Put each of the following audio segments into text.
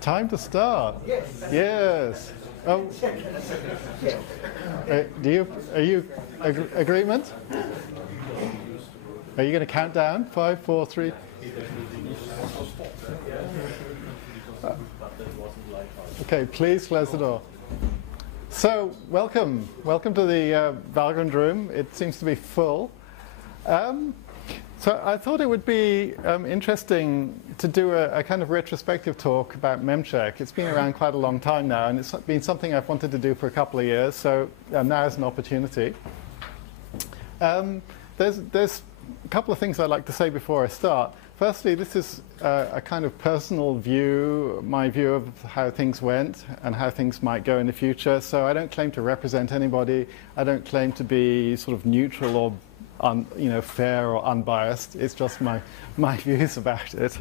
time to start. Yes. Oh. Are you agreement? Are you going to count down? 5, 4, 3. Okay, please close the door. So, welcome to the Valgrind room. It seems to be full. So I thought it would be interesting to do a kind of retrospective talk about Memcheck. It's been around quite a long time now, and it's been something I've wanted to do for a couple of years, so now is an opportunity. There's a couple of things I'd like to say before I start. Firstly, this is a kind of personal view, my view of how things went and how things might go in the future. So I don't claim to represent anybody. I don't claim to be sort of neutral or fair or unbiased. It's just my views about it.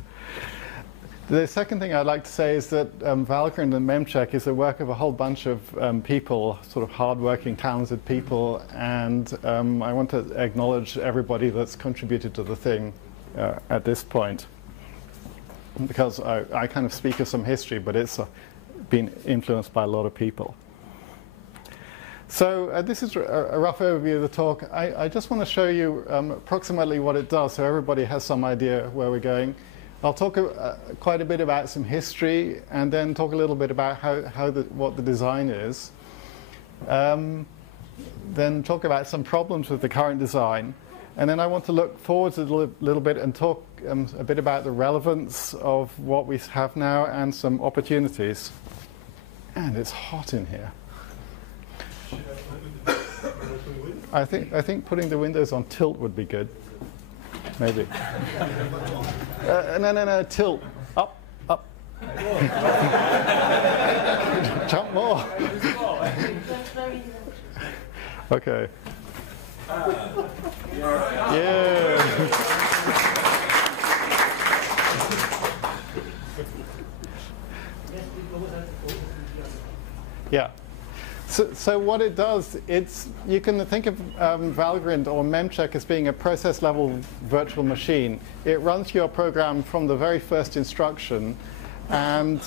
The second thing I'd like to say is that Valgrind and Memcheck is the work of a whole bunch of people, sort of hard-working, talented people, and I want to acknowledge everybody that's contributed to the thing at this point, because I kind of speak of some history, but it's been influenced by a lot of people. So this is a rough overview of the talk. I just want to show you approximately what it does, so everybody has some idea where we're going. I'll talk quite a bit about some history, and then talk a little bit about what the design is. Then talk about some problems with the current design. And then I want to look forwards a little bit and talk a bit about the relevance of what we have now and some opportunities. And it's hot in here. I think putting the windows on tilt would be good. Maybe. No, tilt. Up. Jump more. Okay. Yeah. Yeah. So what it does, you can think of Valgrind or Memcheck as being a process-level virtual machine. It runs your program from the very first instruction, and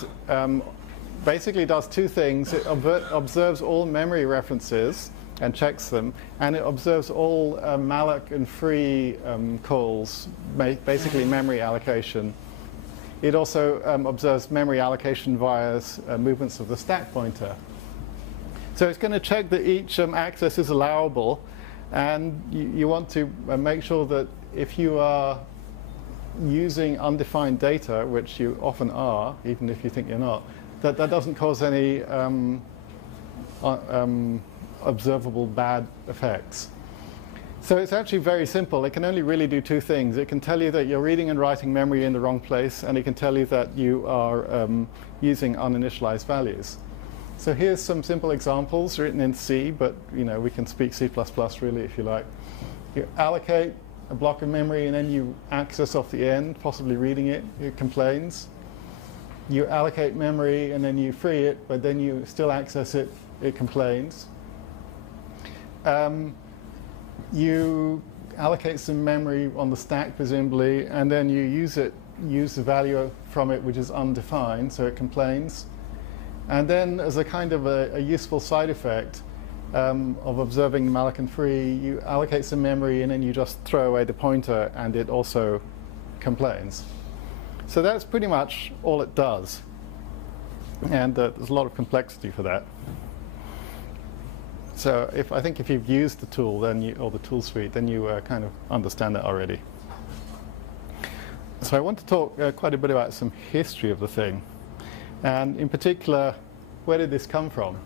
basically does two things. It observes all memory references and checks them, and it observes all malloc and free calls, basically memory allocation. It also observes memory allocation via movements of the stack pointer. So it's going to check that each access is allowable, and you want to make sure that if you are using undefined data, which you often are, even if you think you're not, that doesn't cause any observable bad effects. So it's actually very simple. It can only really do two things. It can tell you that you're reading and writing memory in the wrong place, and it can tell you that you are using uninitialized values. So here's some simple examples written in C, but we can speak C++ really if you like. You allocate a block of memory and then you access off the end, possibly reading it, it complains. You allocate memory and then you free it, but then you still access it, it complains. You allocate some memory on the stack presumably, and then you use the value from it which is undefined, so it complains. And then, as a kind of a useful side effect of observing malloc and free, you allocate some memory and then you just throw away the pointer, and it also complains. So that's pretty much all it does. And there's a lot of complexity for that. So I think if you've used the tool, or the tool suite, then you kind of understand that already. So I want to talk quite a bit about some history of the thing. And in particular, where did this come from?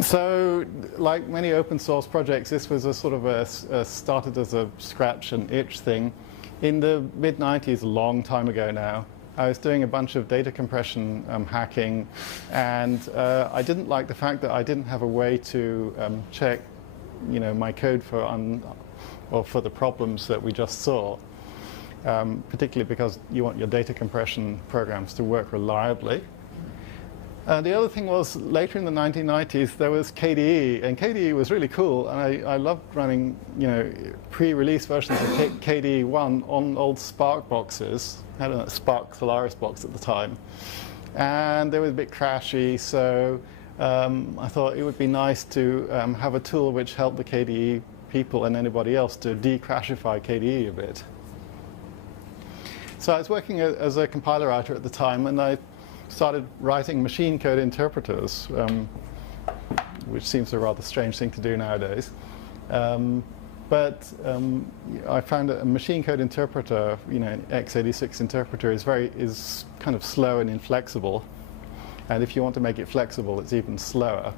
So, like many open source projects, this was a sort of started as a scratch and itch thing. In the mid-90s, a long time ago now, I was doing a bunch of data compression hacking, and I didn't like the fact that I didn't have a way to check, my code for the problems that we just saw. Particularly because you want your data compression programs to work reliably. The other thing was, later in the 1990s, there was KDE, and KDE was really cool, and I loved running, pre-release versions of KDE 1 on old Spark boxes. I had a Spark Solaris box at the time, and they were a bit crashy, so I thought it would be nice to have a tool which helped the KDE people and anybody else to de-crashify KDE a bit. So I was working as a compiler writer at the time, and I started writing machine code interpreters, which seems a rather strange thing to do nowadays. But I found that a machine code interpreter, an x86 interpreter, is kind of slow and inflexible. And if you want to make it flexible, it's even slower.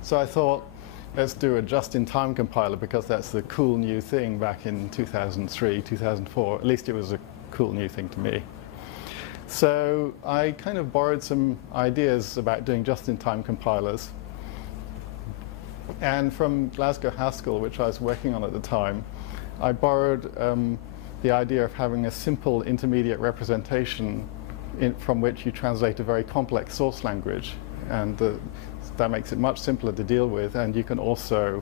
So I thought, let's do a just-in-time compiler, because that's the cool new thing back in 2003, 2004. At least it was a cool new thing to me. So I kind of borrowed some ideas about doing just-in-time compilers. And from Glasgow Haskell, which I was working on at the time, I borrowed the idea of having a simple intermediate representation from which you translate a very complex source language. And that makes it much simpler to deal with. And you can also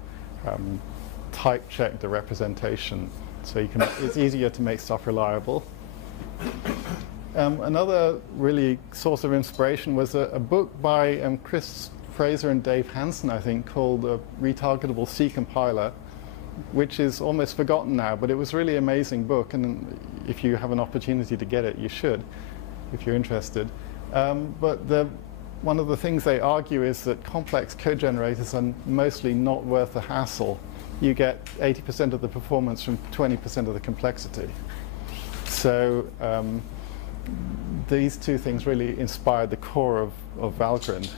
type check the representation. So it's easier to make stuff reliable. Another really source of inspiration was a book by Chris Fraser and Dave Hansen, I think, called Retargetable C Compiler, which is almost forgotten now, but it was a really amazing book, and if you have an opportunity to get it, you should, if you're interested. But one of the things they argue is that complex code generators are mostly not worth the hassle. You get 80% of the performance from 20% of the complexity. So these two things really inspired the core of Valgrind.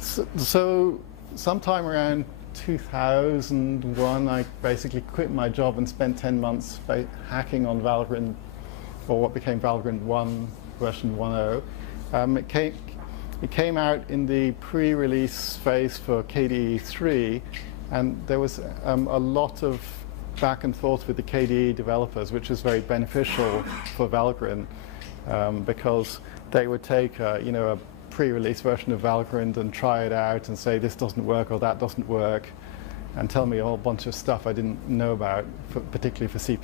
So sometime around 2001, I basically quit my job and spent 10 months hacking on Valgrind, or what became Valgrind 1, version 1.0. It came out in the pre-release phase for KDE 3, and there was a lot of back and forth with the KDE developers, which is very beneficial for Valgrind, because they would take a pre-release version of Valgrind and try it out and say this doesn't work or that doesn't work, and tell me a whole bunch of stuff I didn't know about, particularly for C++.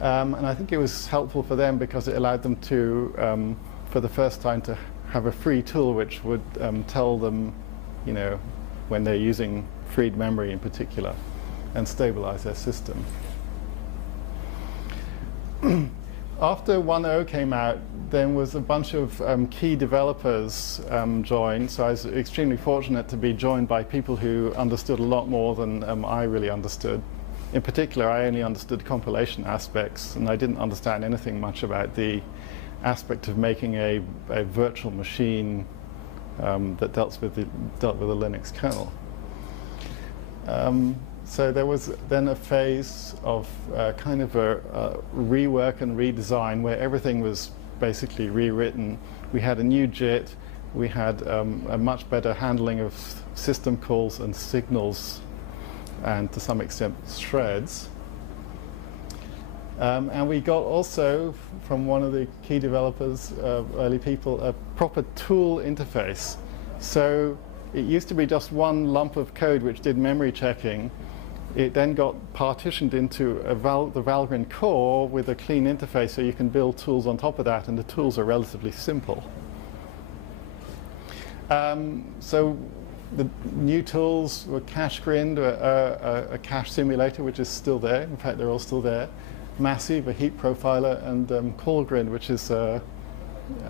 And I think it was helpful for them because it allowed them to, for the first time, to have a free tool which would tell them, when they're using freed memory in particular, and stabilize their system. After 1.0 came out, there was a bunch of key developers joined, so I was extremely fortunate to be joined by people who understood a lot more than I really understood. In particular, I only understood compilation aspects, and I didn't understand anything much about the aspect of making a virtual machine that dealt with the Linux kernel. So there was then a phase of kind of a rework and redesign where everything was basically rewritten. We had a new JIT, we had a much better handling of system calls and signals, and to some extent threads. And we got also, from one of the key developers, early people, a proper tool interface. So it used to be just one lump of code which did memory checking. It then got partitioned into the Valgrind core with a clean interface, so you can build tools on top of that, and the tools are relatively simple. So the new tools were Cachegrind, a cache simulator, which is still there. In fact, they're all still there. Massive, a heap profiler, and Callgrind, which is a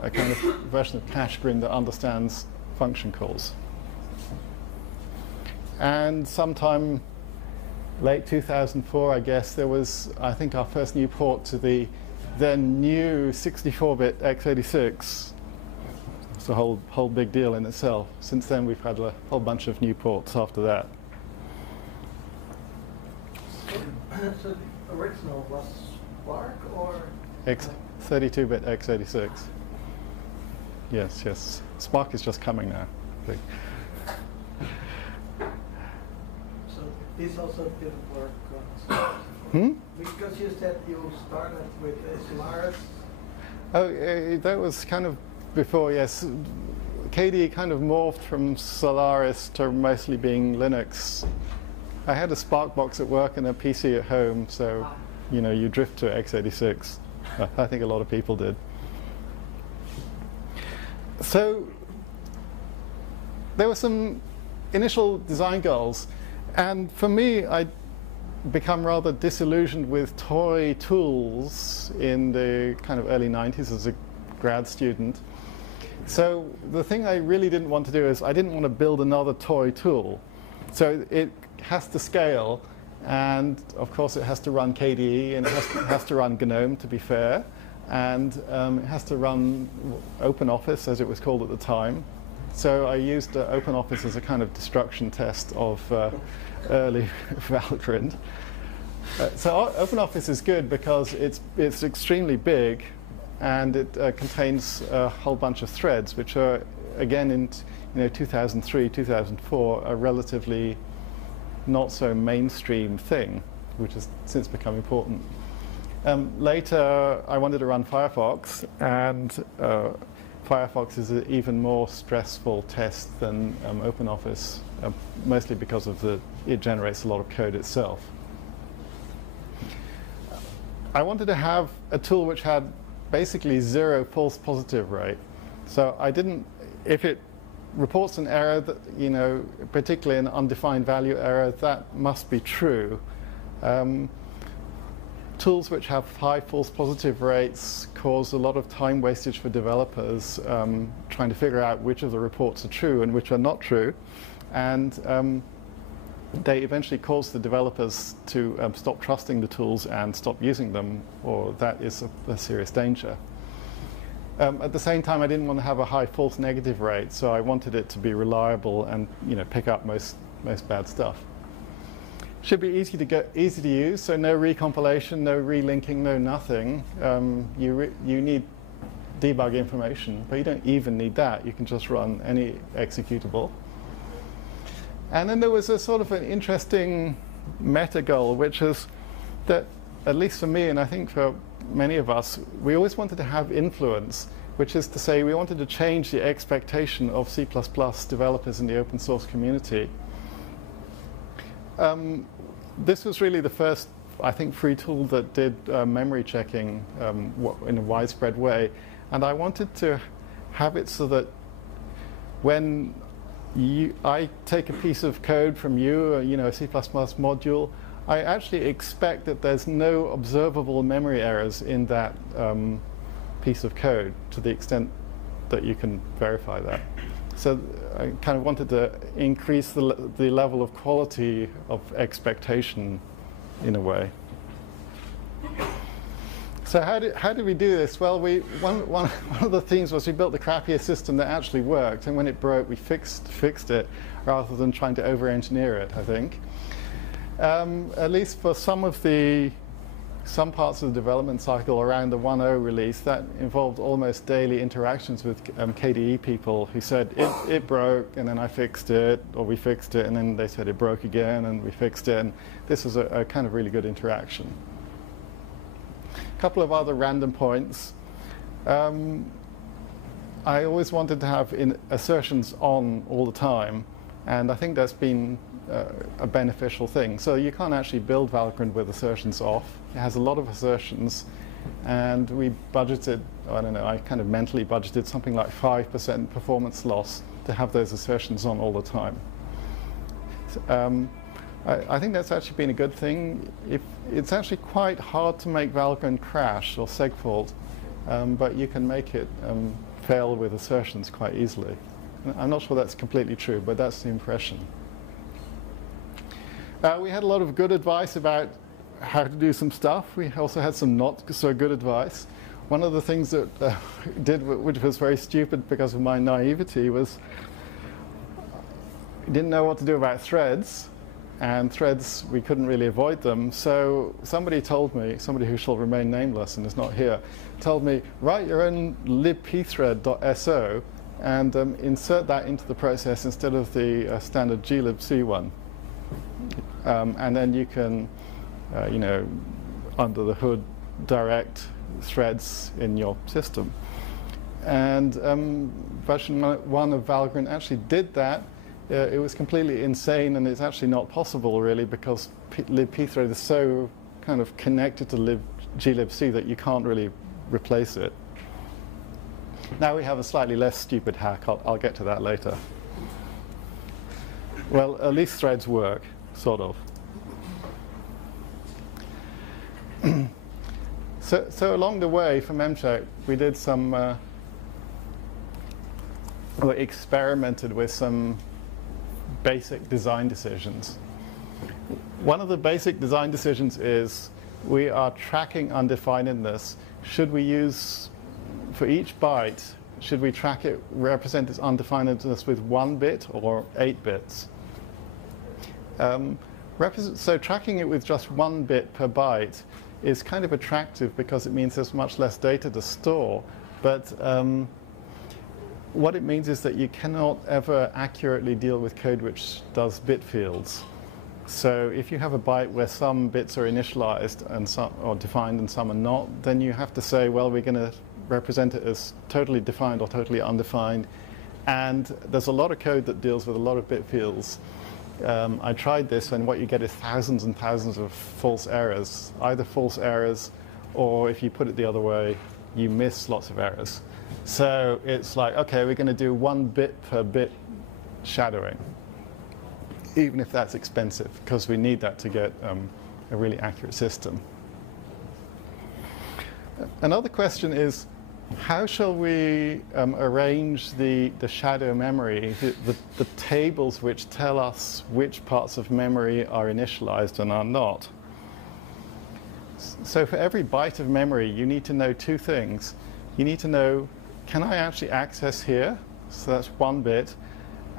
kind of version of Cachegrind that understands function calls. And sometime late 2004, I guess, there was, I think, our first new port to the then new 64-bit x86. It's a whole big deal in itself. Since then, we've had a whole bunch of new ports after that. So the original was Spark or? 32-bit x86. Yes, yes. Spark is just coming now, I think. So this also didn't work on Spark? Because you said you started with Solaris. Oh, that was kind of before, yes. KDE kind of morphed from Solaris to mostly being Linux. I had a Spark box at work and a PC at home, so you know, you drift to x86. I think a lot of people did. So there were some initial design goals, and for me, I'd become rather disillusioned with toy tools in the kind of early 90s as a grad student. So the thing I really didn't want to do is I didn't want to build another toy tool. So it has to scale, and of course it has to run KDE, and it has to run GNOME, to be fair, and it has to run OpenOffice, as it was called at the time. So I used OpenOffice as a kind of destruction test of early Valgrind. So OpenOffice is good because it's extremely big, and it contains a whole bunch of threads, which are, again, in 2003, 2004, a relatively not so mainstream thing, which has since become important. Later, I wanted to run Firefox, and Firefox is an even more stressful test than OpenOffice, mostly because of it generates a lot of code itself. I wanted to have a tool which had basically 0 false positive rate. So I didn't, if it reports an error, that, you know, particularly an undefined value error, that must be true. Tools which have high false positive rates cause a lot of time wastage for developers trying to figure out which of the reports are true and which are not true. And they eventually cause the developers to stop trusting the tools and stop using them, or that is a serious danger. At the same time, I didn't want to have a high false negative rate, so I wanted it to be reliable and, you know, pick up most bad stuff. Should be easy to use, so no recompilation, no relinking, no nothing. You need debug information, but you don't even need that. You can just run any executable. And then there was a sort of an interesting meta goal, which is that, at least for me, and I think for many of us, we always wanted to have influence, which is to say we wanted to change the expectation of C++ developers in the open source community. This was really the first, I think, free tool that did memory checking in a widespread way. And I wanted to have it so that when I take a piece of code from you, you know, a C++ module, I actually expect that there's no observable memory errors in that piece of code, to the extent that you can verify that. So I kind of wanted to increase the level of quality of expectation in a way. So how did we do this? Well, one of the themes was we built the crappiest system that actually worked, and when it broke, we fixed it rather than trying to over-engineer it, I think. At least for some parts of the development cycle around the 1.0 release, that involved almost daily interactions with KDE people who said, it broke, and then I fixed it, or we fixed it, and then they said it broke again, and we fixed it, and this was a kind of really good interaction. A couple of other random points. I always wanted to have assertions on all the time, and I think that's been a beneficial thing. So you can't actually build Valgrind with assertions off. It has a lot of assertions, and we budgeted, I don't know, I kind of mentally budgeted something like 5% performance loss to have those assertions on all the time. I think that's actually been a good thing. It's actually quite hard to make Valgrind crash or segfault, but you can make it fail with assertions quite easily. I'm not sure that's completely true, but that's the impression. We had a lot of good advice about how to do some stuff. We also had some not so good advice. One of the things that did, which was very stupid because of my naivety, was I didn't know what to do about threads. And threads, we couldn't really avoid them. So somebody told me, somebody who shall remain nameless and is not here, told me, write your own libpthread.so and insert that into the process instead of the standard glibc one. And then you can under the hood direct threads in your system. And version 1 of Valgrind actually did that. It was completely insane, and it's actually not possible really, because libpthread is so kind of connected to glibc that you can't really replace it. Now we have a slightly less stupid hack. I'll get to that later. Well, at least threads work, sort of. So along the way for Memcheck, we did some, we experimented with some basic design decisions. One of the basic design decisions is we are tracking undefinedness. Should we use, for each byte, should we track it, represent its undefinedness with 1 bit or 8 bits? So tracking it with just 1 bit per byte is kind of attractive because it means there's much less data to store. But what it means is that you cannot ever accurately deal with code which does bit fields. So if you have a byte where some bits are initialized and some or defined and some are not, then you have to say, well, we're going to represent it as totally defined or totally undefined. And there's a lot of code that deals with a lot of bit fields. I tried this, and what you get is thousands and thousands of false errors, either false errors, or if you put it the other way, you miss lots of errors. So it's like, okay, we're going to do 1 bit per bit shadowing, even if that's expensive, because we need that to get a really accurate system. Another question is, how shall we arrange the shadow memory, the tables which tell us which parts of memory are initialized and are not? So for every byte of memory, you need to know 2 things. You need to know, can I actually access here? So that's 1 bit.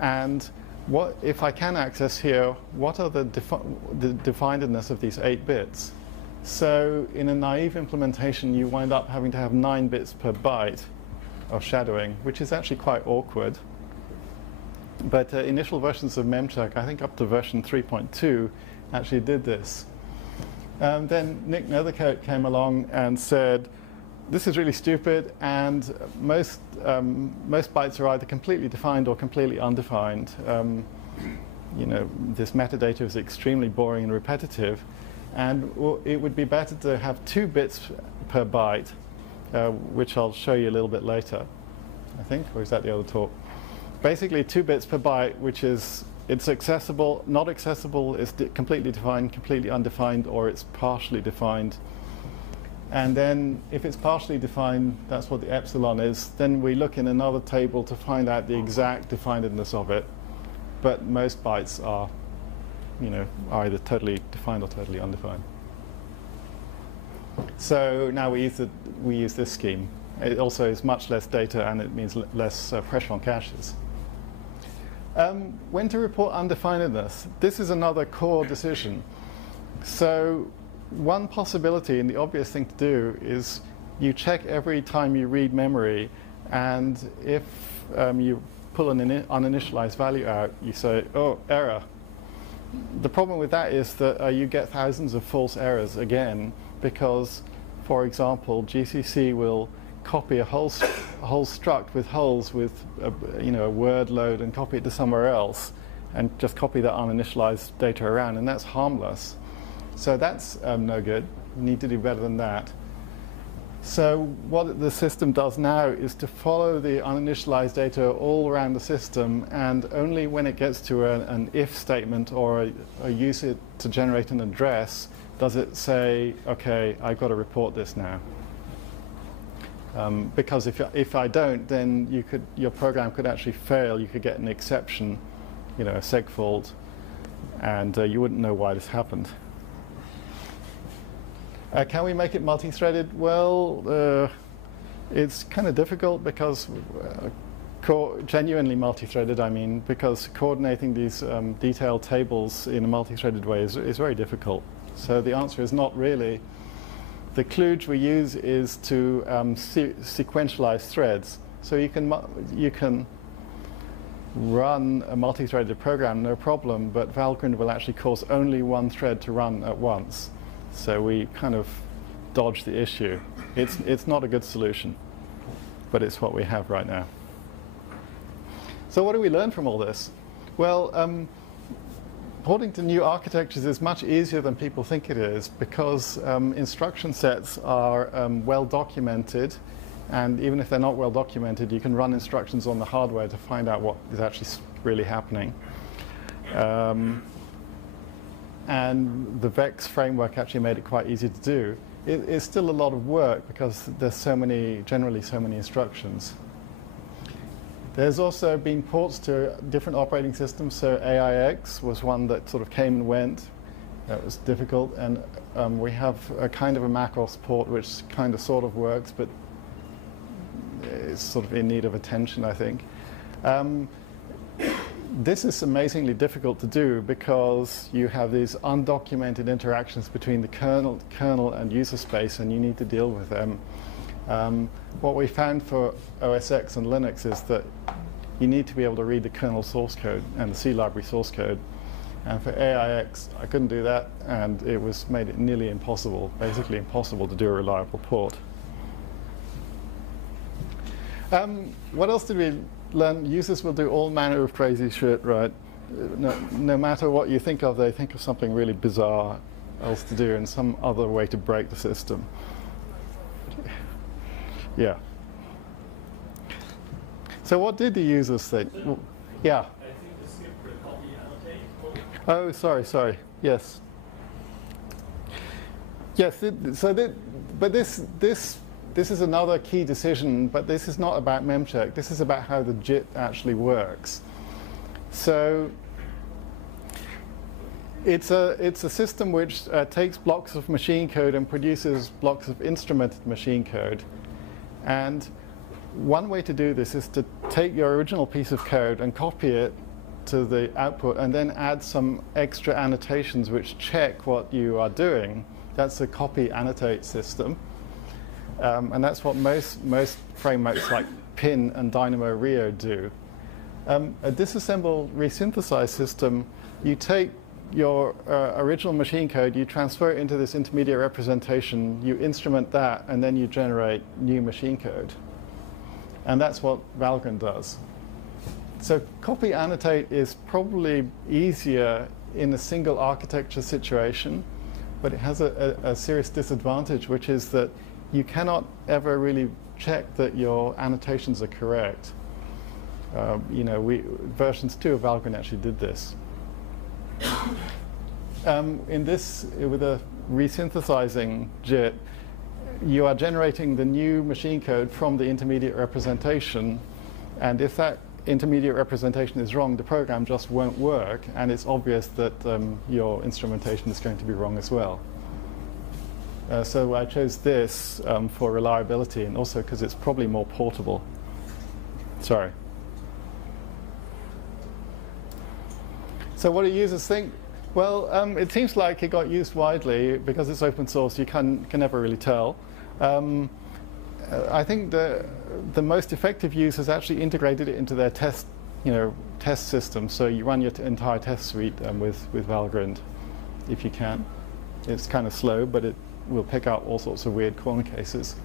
And what if I can access here, what are the definedness of these 8 bits? So in a naive implementation, you wind up having to have 9 bits per byte of shadowing, which is actually quite awkward. But initial versions of Memcheck, I think up to version 3.2, actually did this. Then Nick Nethercote came along and said, this is really stupid, and most bytes are either completely defined or completely undefined. This metadata is extremely boring and repetitive. And it would be better to have 2 bits per byte, which I'll show you a little bit later, I think, or is that the other talk? Basically 2 bits per byte, which is, it's accessible, not accessible, it's completely defined, completely undefined, or it's partially defined. And then if it's partially defined, that's what the epsilon is, then we look in another table to find out the exact definedness of it. But most bytes are are either totally defined or totally undefined. So now we use this scheme. It also is much less data, and it means less pressure on caches. When to report undefinedness? This is another core decision. So one possibility, and the obvious thing to do, is you check every time you read memory, and if you pull an uninitialized value out, you say, oh, error. The problem with that is that you get thousands of false errors again, because, for example, GCC will copy a whole struct with holes with a word load and copy it to somewhere else, and just copy that uninitialized data around, and that's harmless. So that's no good. You need to do better than that. So what the system does now is to follow the uninitialized data all around the system, and only when it gets to an if statement or a use it to generate an address does it say, okay, I've got to report this now. Because if I don't, then your program could actually fail. You could get an exception, a seg fault, and you wouldn't know why this happened. Can we make it multi-threaded? Well, it's kind of difficult because genuinely multi-threaded, I mean, because coordinating these detailed tables in a multi-threaded way is very difficult. So the answer is not really. The kludge we use is to sequentialize threads. So you can run a multi-threaded program, no problem, but Valgrind will actually cause only 1 thread to run at once. So we kind of dodged the issue. It's not a good solution, but it's what we have right now. So what do we learn from all this? Well, porting to new architectures is much easier than people think it is because instruction sets are well documented, and even if they're not well documented, you can run instructions on the hardware to find out what is actually really happening. And the VEX framework actually made it quite easy to do. It's still a lot of work because there's generally so many instructions. There's also been ports to different operating systems, so AIX was one that sort of came and went. That was difficult, and we have a kind of a macOS port which kind of sort of works, but it's sort of in need of attention, I think. This is amazingly difficult to do because you have these undocumented interactions between the kernel and user space, and you need to deal with them. What we found for OS X and Linux is that you need to be able to read the kernel source code and the C library source code. And for AIX, I couldn't do that, and it made it nearly impossible, basically impossible to do a reliable port. What else did we learn? Users will do all manner of crazy shit, right? No matter what you think of, they think of something really bizarre else to do and some other way to break the system. Yeah. So what did the users think? Yeah. I think the skip for copy annotate. Oh, sorry. Yes. Yes. But this is another key decision. But this is not about Memcheck. This is about how the JIT actually works. So it's a system which takes blocks of machine code and produces blocks of instrumented machine code. And one way to do this is to take your original piece of code and copy it to the output and then add some extra annotations which check what you are doing. That's a copy annotate system. And that's what most frameworks like Pin and Dynamo Rio do. A disassemble resynthesize system, you take your original machine code, you transfer it into this intermediate representation, you instrument that, and then you generate new machine code. And that's what Valgrind does. So copy annotate is probably easier in a single architecture situation, but it has a serious disadvantage, which is that you cannot ever really check that your annotations are correct. Versions 2 of Valgrind actually did this. In this, with a resynthesizing JIT, you are generating the new machine code from the intermediate representation, and if that intermediate representation is wrong, the program just won't work, and it's obvious that your instrumentation is going to be wrong as well. So I chose this for reliability, and also because it's probably more portable. Sorry. So what do users think? Well, it seems like it got used widely because it's open source. You can never really tell. I think the most effective users actually integrated it into their test system. So you run your entire test suite with Valgrind, if you can. It's kind of slow, but it will pick up all sorts of weird corner cases.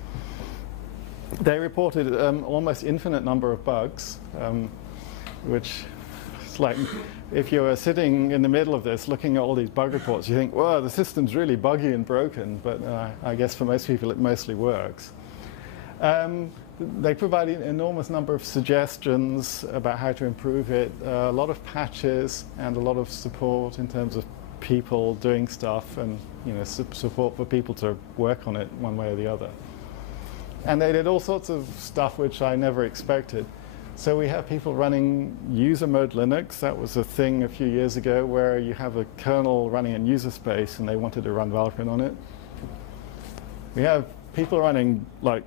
They reported almost infinite number of bugs, which is like if you were sitting in the middle of this looking at all these bug reports, you think, well, the system's really buggy and broken, but I guess for most people it mostly works. They provide an enormous number of suggestions about how to improve it, a lot of patches and a lot of support in terms of people doing stuff and support for people to work on it one way or the other. And they did all sorts of stuff which I never expected. So we have people running user mode Linux. That was a thing a few years ago where you have a kernel running in user space and they wanted to run Valgrind on it. We have people running like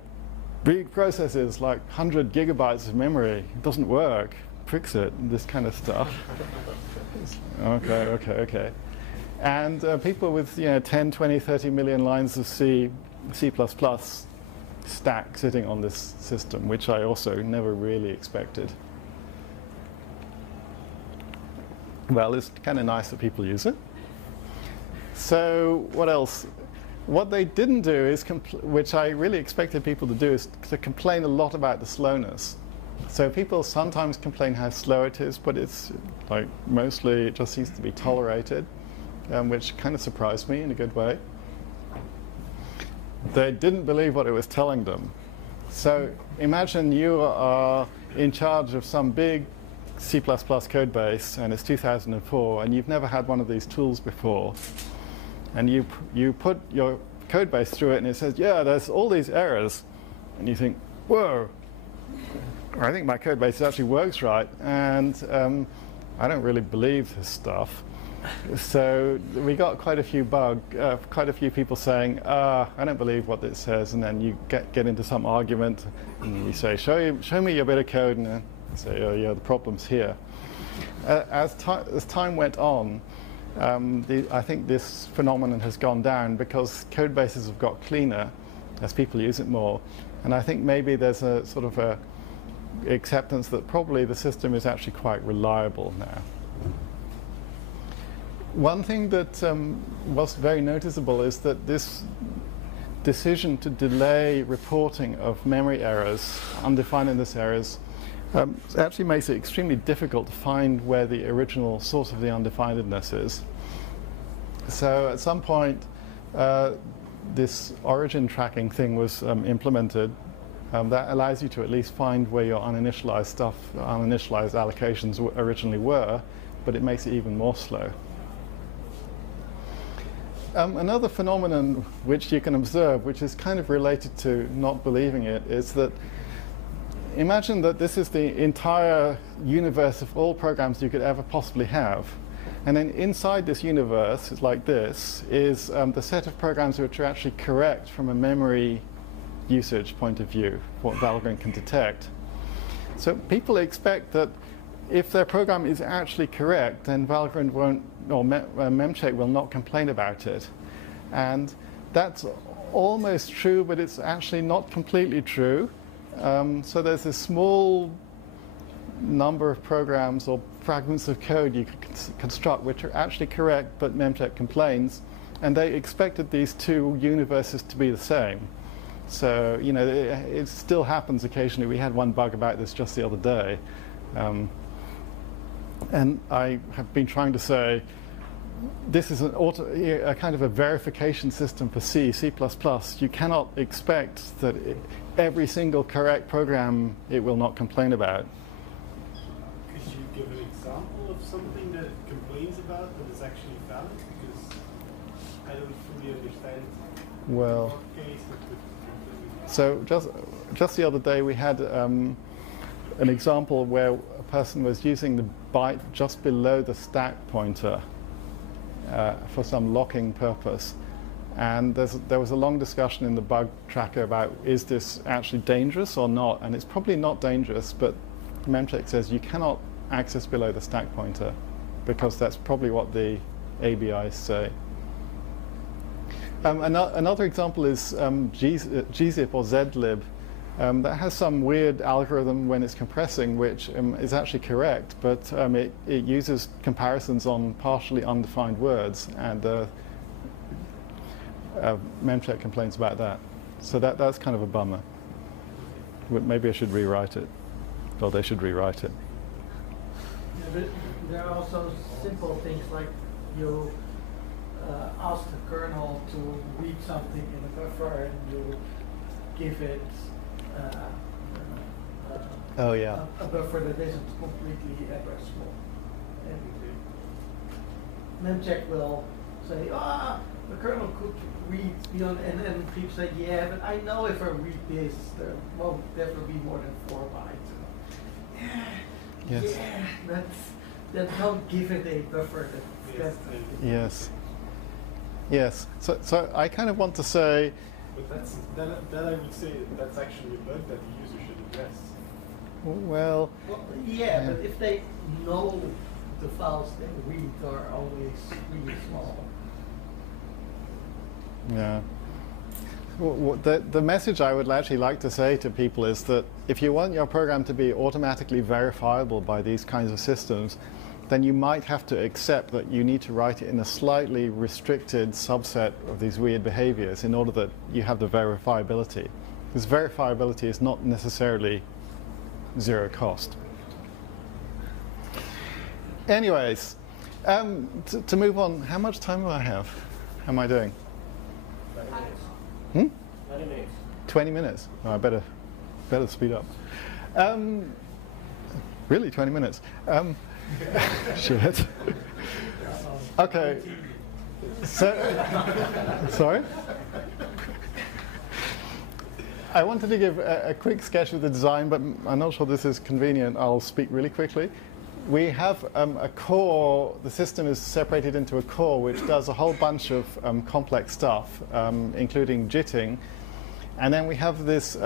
big processes, like 100 gigabytes of memory. It doesn't work. Fix it, this kind of stuff. Okay. And people with 10, 20, 30 million lines of C++ stack sitting on this system, which I also never really expected. Well, it's kind of nice that people use it. So what else? What they didn't do is, which I really expected people to do, is to complain a lot about the slowness. So people sometimes complain how slow it is, but it's like mostly it just seems to be tolerated, which kind of surprised me in a good way. They didn't believe what it was telling them. So imagine you are in charge of some big C++ code base, and it's 2004, and you've never had one of these tools before. And you put your code base through it, and it says, yeah, there's all these errors. And you think, whoa, I think my code base actually works right, and I don't really believe this stuff. So we got quite a few people saying, I don't believe what it says, and then you get into some argument, and you say, show me your bit of code, and then you say, oh yeah, the problem's here. As time went on, I think this phenomenon has gone down because code bases have got cleaner as people use it more, and I think maybe there's a sort of a acceptance that probably the system is actually quite reliable now. One thing that was very noticeable is that this decision to delay reporting of memory errors, undefinedness errors, actually makes it extremely difficult to find where the original source of the undefinedness is. So at some point, this origin tracking thing was implemented. That allows you to at least find where your uninitialized allocations originally were, but it makes it even more slow. Another phenomenon which you can observe, which is kind of related to not believing it, is that imagine that this is the entire universe of all programs you could ever possibly have. And then inside this universe, it's like this, is the set of programs which are actually correct from a memory usage point of view, what Valgrind can detect. So people expect that if their program is actually correct, then Valgrind won't, or Memcheck will not complain about it. And that's almost true, but it's actually not completely true. So there's a small number of programs or fragments of code you can construct which are actually correct, but Memcheck complains, and they expected these two universes to be the same. So, you know, it still happens occasionally. We had one bug about this just the other day. And I have been trying to say, this is a kind of a verification system for C++. You cannot expect that every single correct program it will not complain about. Could you give an example of something that it complains about that is actually valid? Because I don't fully understand. Well, what case it would complain. So just the other day we had an example where a person was using the byte just below the stack pointer for some locking purpose. And there was a long discussion in the bug tracker about, is this actually dangerous or not? And it's probably not dangerous, but Memcheck says you cannot access below the stack pointer because that's probably what the ABIs say. Another example is gzip or zlib. That has some weird algorithm when it's compressing, which is actually correct, but it uses comparisons on partially undefined words, and Memcheck complains about that. So that's kind of a bummer. Maybe I should rewrite it, or they should rewrite it. Yeah, but there are also simple things like you ask the kernel to read something in a buffer, and you give it oh yeah, a buffer that isn't completely addressable. And Memcheck will say, the kernel could read beyond, and then people say, yeah, but I know if I read this, there won't ever be more than 4 bytes. Yes. Yeah, that don't give it a buffer. Yes. Yes. So I kind of want to say. But that I would say that's actually a bug that the user should address. Well, yeah, but if they know the files they read are always really small. Yeah. Well, the message I would actually like to say to people is that if you want your program to be automatically verifiable by these kinds of systems, then you might have to accept that you need to write it in a slightly restricted subset of these weird behaviors in order that you have the verifiability. Because verifiability is not necessarily zero cost. Anyways, to move on, how much time do I have? How am I doing? 20 minutes. 20 minutes? Oh, I better speed up. Really, 20 minutes? Shit. Okay. So, sorry? I wanted to give a quick sketch of the design, but I'm not sure this is convenient. I'll speak really quickly. We have a core. The system is separated into a core which does a whole bunch of complex stuff, including jitting. And then we have this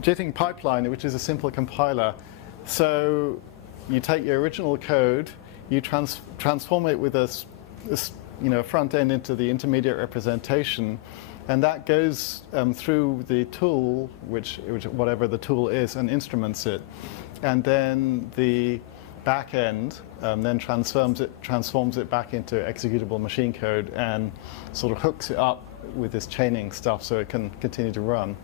jitting pipeline, which is a simple compiler. So you take your original code, you transform it with a front end into the intermediate representation, and that goes through the tool, which whatever the tool is, and instruments it. And then the back end then transforms it back into executable machine code and sort of hooks it up with this chaining stuff so it can continue to run.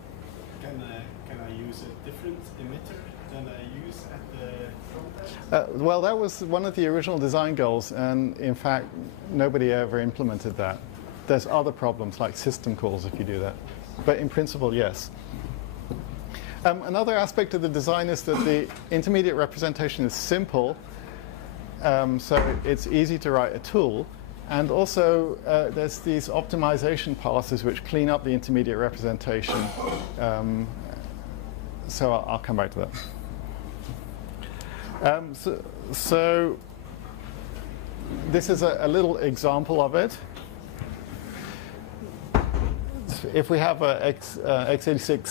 Can I use a different emitter than I use at the front end? Well, that was one of the original design goals, and in fact, nobody ever implemented that. There's other problems like system calls if you do that, but in principle, yes. Another aspect of the design is that the intermediate representation is simple, so it's easy to write a tool. And also, there's these optimization passes which clean up the intermediate representation. So I'll come back to that. So this is a little example of it. If we have a x86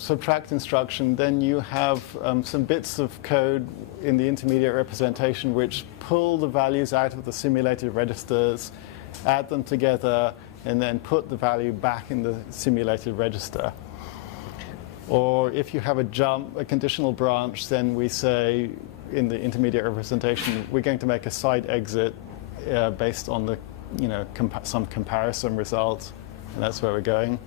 subtract instruction, then you have some bits of code in the intermediate representation which pull the values out of the simulated registers, add them together, and then put the value back in the simulated register. Or if you have a conditional branch, then we say in the intermediate representation, we're going to make a side exit based on the, some comparison result. And that's where we're going.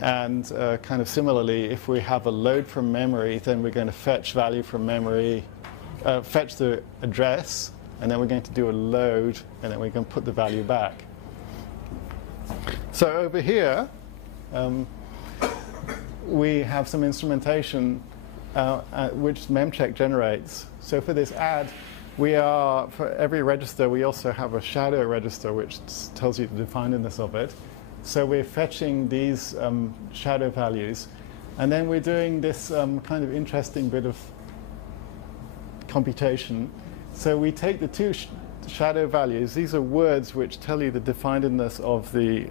And kind of similarly, if we have a load from memory, then we're going to fetch value from memory, fetch the address, and then we're going to do a load, and then we can put the value back. So over here, we have some instrumentation which Memcheck generates. So for this add, for every register, we also have a shadow register which tells you the definedness of it. So we're fetching these shadow values, and then we're doing this kind of interesting bit of computation. So we take the two shadow values. These are words which tell you the definedness of the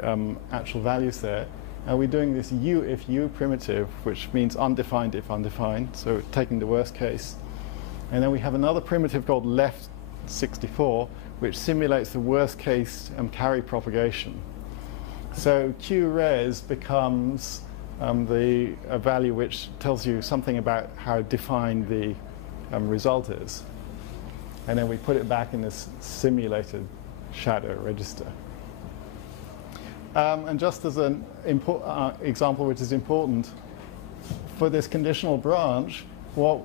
actual values there. And we're doing this u if u primitive, which means undefined if undefined. So taking the worst case. And then we have another primitive called left 64, which simulates the worst case carry propagation. So qres becomes a value which tells you something about how defined the result is. And then we put it back in this simulated shadow register. And just as an example which is important, for this conditional branch, what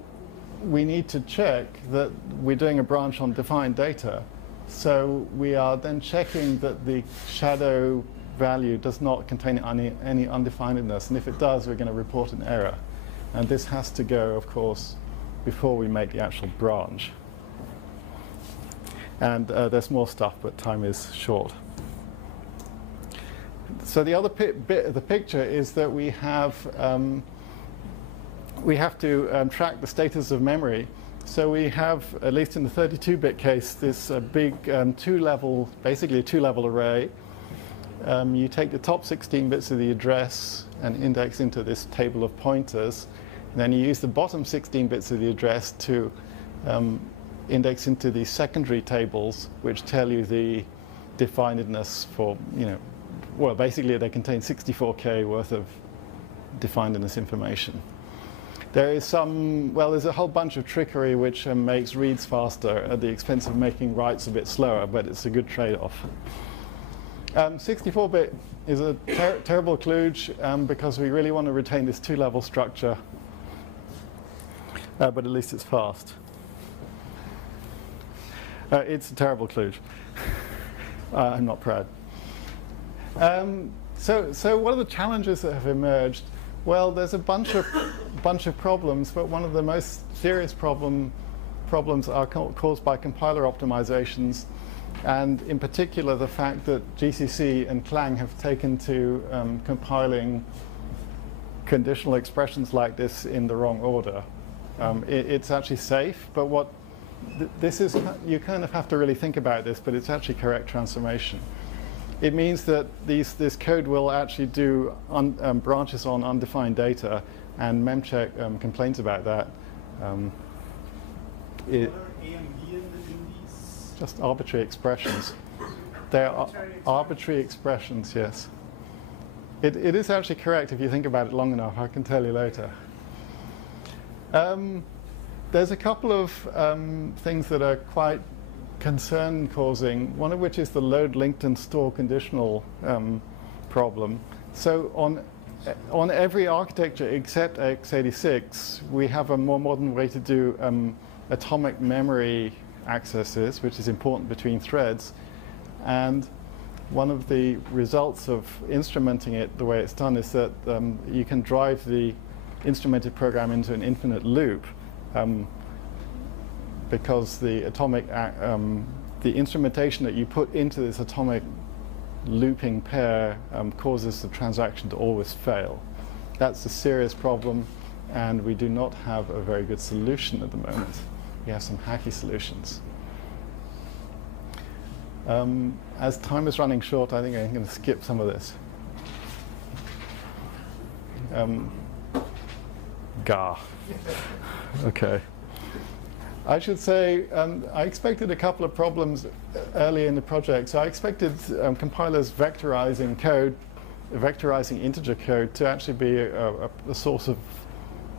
we need to check that we're doing a branch on defined data. So we are then checking that the shadow value does not contain any undefinedness. And if it does, we're going to report an error. And this has to go, of course, before we make the actual branch. And there's more stuff, but time is short. So the other bit of the picture is that we have to track the status of memory. So we have, at least in the 32-bit case, this big basically a two-level array. You take the top 16 bits of the address and index into this table of pointers. And then you use the bottom 16 bits of the address to index into these secondary tables, which tell you the definedness for, well, basically they contain 64K worth of definedness information. There is there's a whole bunch of trickery which makes reads faster at the expense of making writes a bit slower, but it's a good trade-off. 64-bit is a terrible kludge because we really want to retain this two-level structure, but at least it's fast. It's a terrible kludge. I'm not proud. So what are the challenges that have emerged? Well, there's a bunch of problems, but one of the most serious problems are caused by compiler optimizations, and in particular the fact that GCC and Clang have taken to compiling conditional expressions like this in the wrong order. It's actually safe, but this is, you kind of have to really think about this, but it's actually correct transformation. It means that this code will actually do branches on undefined data, and Memcheck complains about that. What are A and B in these? Just arbitrary expressions. They are arbitrary expressions, yes. It is actually correct if you think about it long enough. I can tell you later. There's a couple of things that are quite concern-causing, one of which is the load linked and store conditional problem. So on every architecture except x86, we have a more modern way to do atomic memory accesses, which is important between threads. And one of the results of instrumenting it the way it's done is that you can drive the instrumented program into an infinite loop because the atomic the instrumentation that you put into this atomic looping pair causes the transaction to always fail. That's a serious problem, and we do not have a very good solution at the moment. We have some hacky solutions. As time is running short, I think I'm going to skip some of this. Gah. Okay. I should say I expected a couple of problems early in the project. So I expected compilers vectorizing code, vectorizing integer code to actually be a source of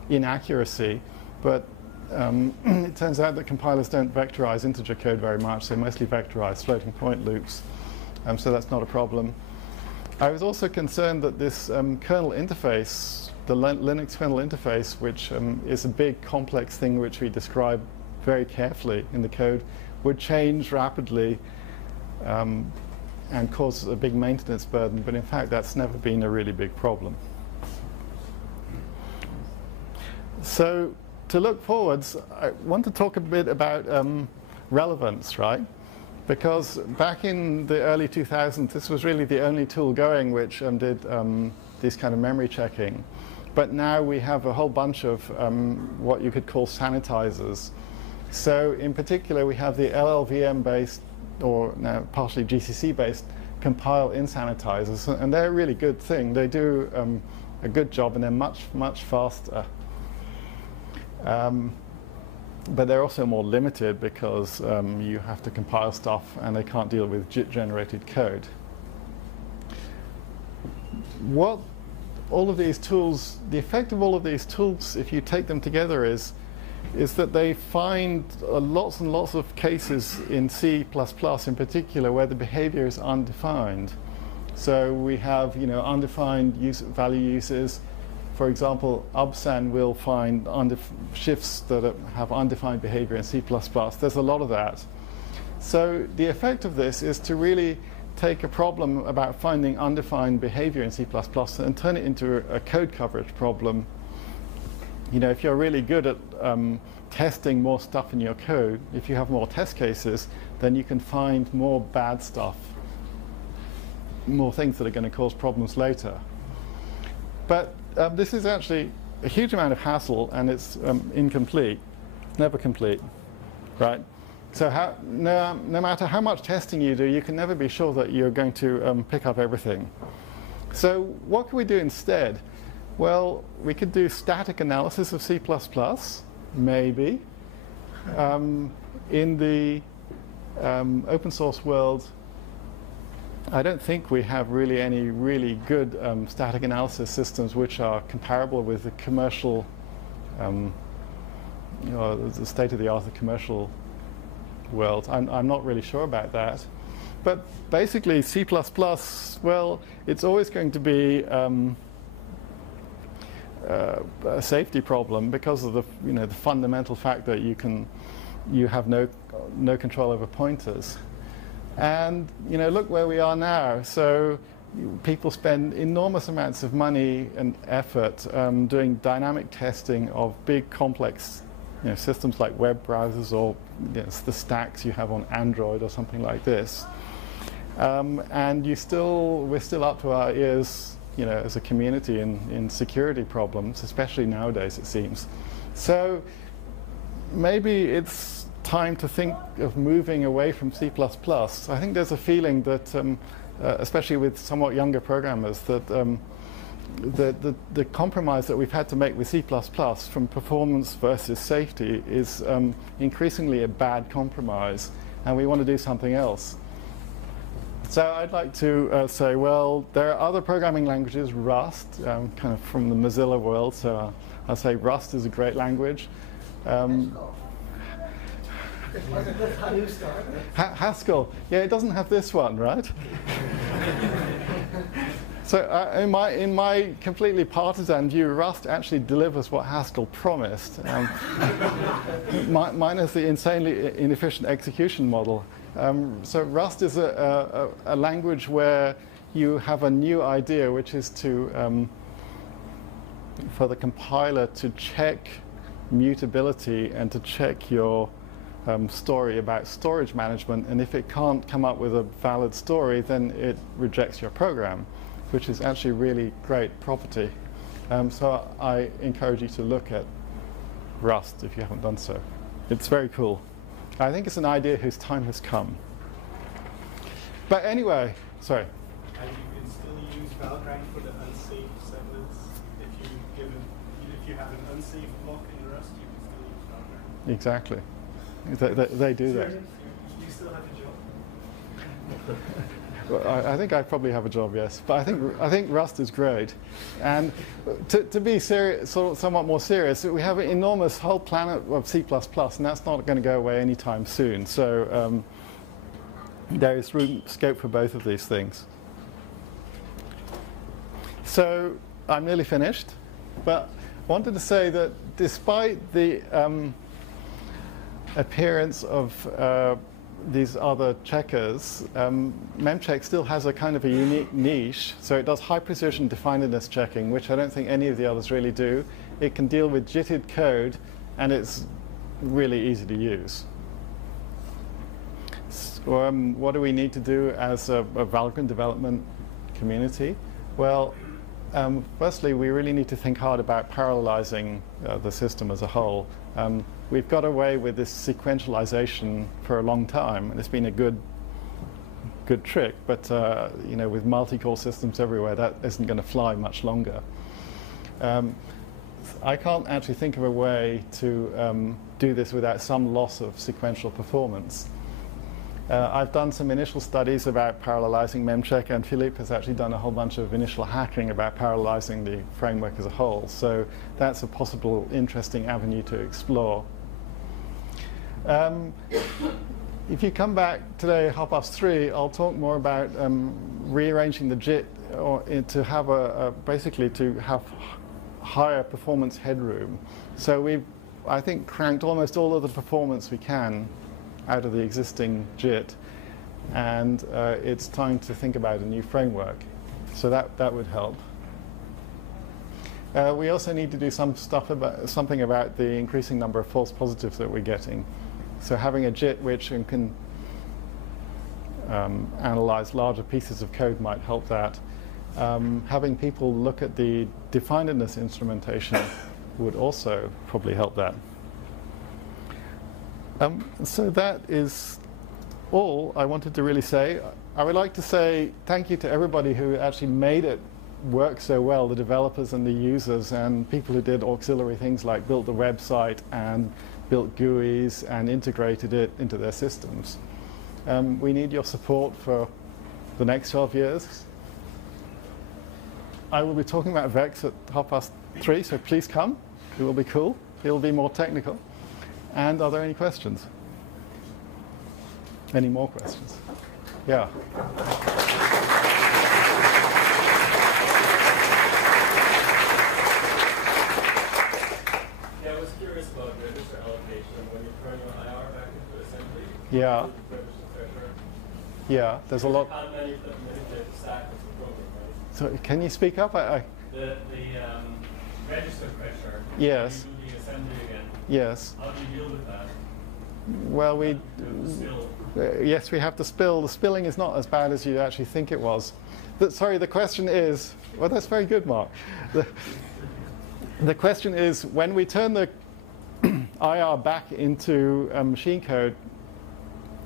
inaccuracy. But it turns out that compilers don't vectorize integer code very much. They mostly vectorize floating point loops. So that's not a problem. I was also concerned that this kernel interface, the Linux kernel interface, which is a big complex thing which we describe very carefully in the code, would change rapidly and cause a big maintenance burden, but in fact that's never been a really big problem. So to look forwards, I want to talk a bit about relevance, right? Because back in the early 2000s, this was really the only tool going which did this kind of memory checking. But now we have a whole bunch of what you could call sanitizers. So in particular, we have the LLVM-based, or now partially GCC-based, compile-in sanitizers, and they're a really good thing. They do a good job, and they're much, much faster. But they're also more limited because you have to compile stuff, and they can't deal with JIT-generated code. What all of these tools, the effect of all of these tools, if you take them together, is that they find lots and lots of cases in C++ in particular where the behavior is undefined. So we have, undefined value uses. For example, ubsan will find shifts that have undefined behavior in C++. There's a lot of that. So the effect of this is to really take a problem about finding undefined behavior in C++ and turn it into a code coverage problem. If you're really good at testing more stuff in your code, if you have more test cases, then you can find more bad stuff, more things that are going to cause problems later. But this is actually a huge amount of hassle, and it's incomplete, never complete, right? So no matter how much testing you do, you can never be sure that you're going to pick up everything. So what can we do instead? Well, we could do static analysis of C++, maybe. In the open source world, I don't think we have really any really good static analysis systems which are comparable with the commercial the state-of-the-art of the commercial world. I'm not really sure about that. But basically, C++, well, it's always going to be a safety problem because of the fundamental fact that you have no control over pointers. And look where we are now. So people spend enormous amounts of money and effort doing dynamic testing of big complex systems like web browsers or the stacks you have on Android or something like this. And we're still up to our ears, as a community in security problems, especially nowadays, it seems. So maybe it's time to think of moving away from C++. I think there's a feeling that, especially with somewhat younger programmers, that the compromise that we've had to make with C++ from performance versus safety is increasingly a bad compromise, and we want to do something else. So I'd like to say, well, there are other programming languages, Rust, kind of from the Mozilla world, so I'll say Rust is a great language. That's how you started. Haskell, yeah, it doesn't have this one, right? So in my completely partisan view, Rust actually delivers what Haskell promised, minus the insanely inefficient execution model. So Rust is a language where you have a new idea, which is to for the compiler to check mutability and to check your story about storage management, and if it can't come up with a valid story, then it rejects your program, which is actually a really great property. So I encourage you to look at Rust if you haven't done so. It's very cool. I think it's an idea whose time has come. But anyway, sorry. And you can still use Valgrind for the unsafe segments. If you have an unsafe block in Rust, you can still use Valgrind. Exactly. They do that. You still have a job? Well, I think I probably have a job, yes. But I think Rust is great. And to be serious, somewhat more serious, we have an enormous whole planet of C++, and that's not going to go away anytime soon. So there is scope for both of these things. So I'm nearly finished, but I wanted to say that despite the appearance of these other checkers, Memcheck still has a kind of a unique niche. So it does high precision definedness checking, which I don't think any of the others really do. It can deal with JITted code, and it's really easy to use. So, what do we need to do as a Valgrind development community? Well, firstly, we really need to think hard about parallelizing the system as a whole. We've got away with this sequentialization for a long time, and it's been a good trick, but with multi-core systems everywhere, that isn't going to fly much longer. I can't actually think of a way to do this without some loss of sequential performance. I've done some initial studies about parallelizing Memcheck, and Philippe has actually done a whole bunch of initial hacking about parallelizing the framework as a whole. So that's a possible interesting avenue to explore. If you come back today, 3:30, I'll talk more about rearranging the JIT to have basically to have higher performance headroom. So we've, I think, cranked almost all of the performance we can out of the existing JIT, and it's time to think about a new framework. So that would help. We also need to do something about the increasing number of false positives that we're getting. So having a JIT which can analyze larger pieces of code might help that. Having people look at the definedness instrumentation would also probably help that. So that is all I wanted to really say. I would like to say thank you to everybody who actually made it work so well, the developers and the users and people who did auxiliary things like built the website and built GUIs and integrated it into their systems. We need your support for the next 12 years. I will be talking about VEX at 3:30, so please come. It will be cool. it'll be more technical. And are there any questions? Any more questions? Yeah. Yeah, I was curious about register allocation when you turn your IR back into assembly. Yeah. Yeah, there's a lot. You can't manipulate the stack of the program, right? So can you speak up? The register pressure. Yes. When you do the assembly again. Yes. How do you deal with that? Well, Still. yes, we have to spill. The spilling is not as bad as you actually think it was. Sorry, the question is, well, that's very good, Mark. The question is, when we turn the IR back into machine code,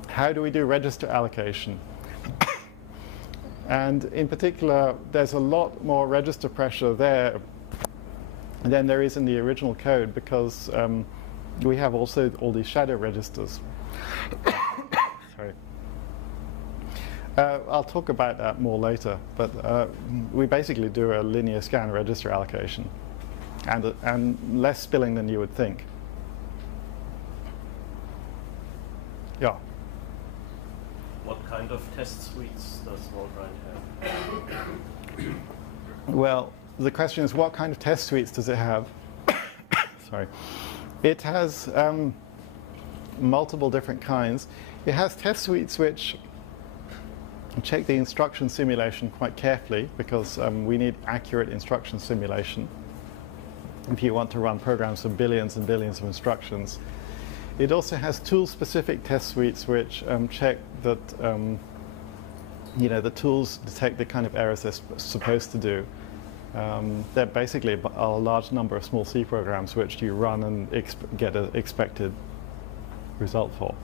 how do we do register allocation? And in particular, there's a lot more register pressure there than there is in the original code, because we have also all these shadow registers. Sorry. I'll talk about that more later, but we basically do a linear scan register allocation, and less spilling than you would think. Yeah. What kind of test suites does Valgrind have? Well, the question is, what kind of test suites does it have? Sorry. It has multiple different kinds. It has test suites which check the instruction simulation quite carefully, because we need accurate instruction simulation if you want to run programs with billions and billions of instructions. It also has tool-specific test suites which check that the tools detect the kind of errors they're supposed to do. They're basically a large number of small C programs which you run and get an expected result for.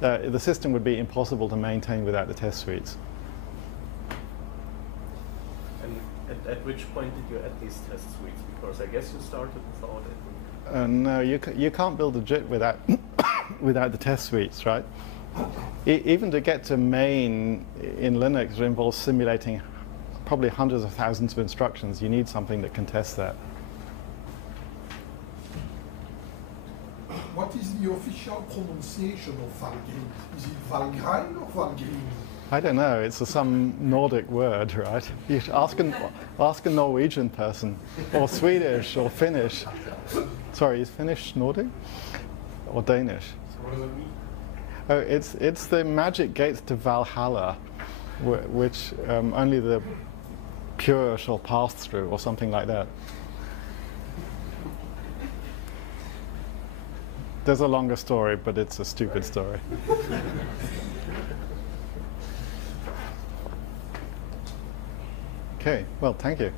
The system would be impossible to maintain without the test suites. And at which point did you add these test suites? Because I guess you started without it. No, you can't build a JIT without without the test suites, right? Even to get to main in Linux, it involves simulating probably hundreds of thousands of instructions. You need something that can test that. What is the official pronunciation of Valgrind? Is it Valgrind or Valgrind? I don't know. It's some Nordic word, right? You should ask a Norwegian person, or Swedish, or Finnish. Sorry, is Finnish Nordic? Or Danish? So what does it mean? Oh, it's the magic gates to Valhalla, which only the pure shall pass through, or something like that. There's a longer story, but it's a stupid story. Okay, well, thank you.